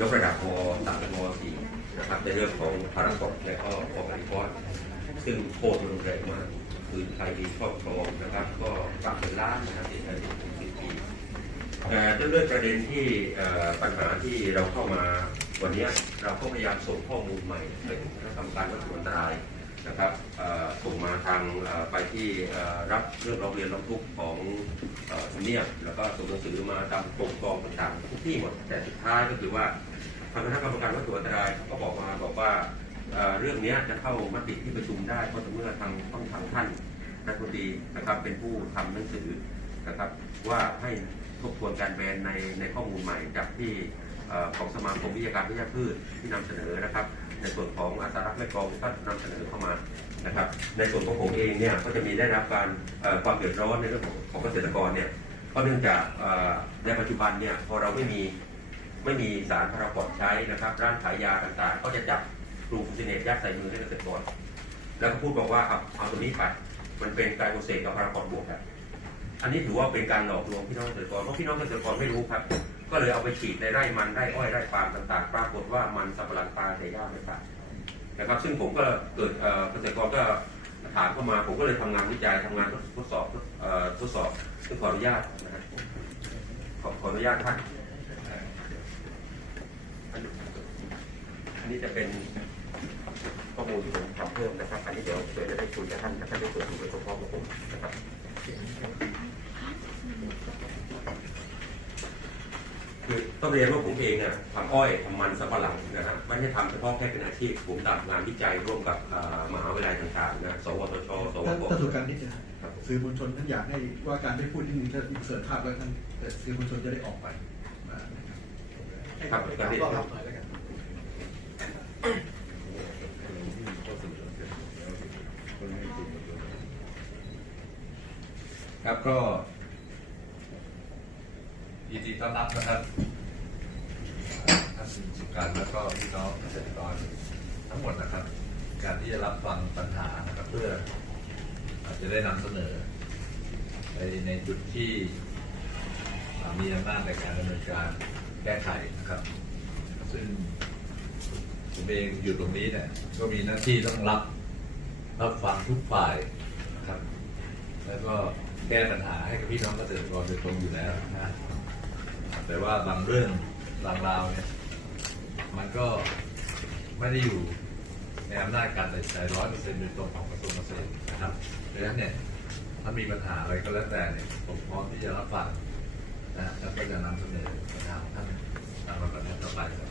ยกระดับมสามมสี่นะครับในเรื่องของพารากอและก็ออกริพอร์ตซึ่งโทษมันรุนแรงมากคือใครมีครอบครองนะครับ ก็ปรับเป็นล้านนะครับติดคุกถึงสิบปีแต่ด้วยด้วยประเด็นที่ปัญหาที่เราเข้ามาวันนี้เราก็พยายามส่งข้อมูลใหม่ไปถึงคณะกรรมการวัตถุอันตรายนะครับส่งมาทางไปที่รับเรื่องร้องเรียนร้องทุกข์ของเอ่เนียบแล้วก็ส่งหนังสือมาตามกรมกองต่างๆ ที่หมดแต่สุดท้ายก็คือว่าทางคณะกรรมการวัตถุอันตรายเขาก็บอกมาบอกว่าเรื่องนี้จะเข้ามติที่ประชุมได้ก็ต่อเมื่อทางต้องทางท่านรัฐมนตรีนะครับเป็นผู้ทำหนังสือนะครับว่าให้ทบทวนการแบนในในข้อมูลใหม่จากที่ของสมาคมวิทยาการวิทยาพืชที่นำเสนอนะครับ ในส่วนของอาสารักแม่กองก็นำเสนอเข้ามานะครับ ในส่วนของผมเองเนี่ยก็จะมีได้รับการความเดือดร้อนในเรื่องของของเกษตรกรเนี่ย ก็เนื่องจากในปัจจุบันเนี่ยพอเราไม่มีไม่มีสารพาราควอดใช้นะครับร้านขายยาต่างๆ ก็จะจับกลุ่มฟูซิเนตยัดใส่มือให้เกษตรกรแล้วก็พูดบอกว่าเอาเอาตัวนี้ไปมันเป็นไกลโคเซตกับพาราควอดบวกกันอันนี้ถือว่าเป็นการหลอกลวงพี่น้องเกษตรกรเพราะพี่น้องเกษตรกรไม่รู้ครับ ก็เลยเอาไปฉีดในไร่มันไร่อ้อยไร่ปาล์มต่างๆ ปรากฏว่ามันสับปะหลังปลาแต่ยากไม่ตายนะครับ ซึ่งผมก็เกิดเกษตรกรก็ เข้ามา ผมก็เลยทำงานวิจัยทำงานทดสอบเอ่อทดสอบซึ่งขออนุญาตนะฮะขอขออนุญาตท่านอันนี้จะเป็นข้อมูลที่ผมทำเพิ่มนะครับ อันนี้เดี๋ยวเดี๋ยวจะได้คุยกับท่านกับท่านได้ตรวจดูไปพร้อมกับผมนะครับคือต้องเรียนว่าผมเองเนี่ยทำอ้อยทำมันสำปะหลังนะครับไม่ใช่ทำเฉพาะแค่เป็นอาชีพ ผมทำงานวิจัยร่วมกับมหาวิทยาลัย ต่างๆนะสวทชสวท่านกท่านสุการนิดนะสื่อมวลชนท่านอยากให้ว่าการได้พูดที่นึงถ้าอินเสิร์ตภาพแล้วท่านแต่สื่อมวลชนจะได้ออกไปอ่านะครับครับการที่ครับหน่อยแล้วกันครับก็ยินดีต้อนรับนะครับท่านสุการแล้วก็พี่น้องเกษตรกรทั้งหมดนะครับ การที่จะรับฟังปัญหานะครับเพื่ออาจจะได้นำเสนอในในจุดที่มีอำนาจในการดำเนินการแก้ไขนะครับ ซึ่งผมเองอยู่ตรงนี้เนี่ยก็มีหน้าที่ต้องรับรับฟังทุกฝ่ายนะครับ แล้วก็แก้ปัญหาให้กับพี่น้องเกษตรกรโดยตรงอยู่แล้วนะแต่ว่าบางเรื่องบางราวเนี่ยมันก็ไม่ได้อยู่ ในอำนาจการตัดสินใจร้อยเปอร์เซ็นต์โดยตรงของกระทรวงเกษตรนะครับดังนั้นเนี่ยถ้ามีปัญหาอะไรก็แล้วแต่เนี่ยผมพร้อมที่จะรับฟังนะแล้วก็จะนำเสนอนะครับท่านตามระเบียบต่อไปครับ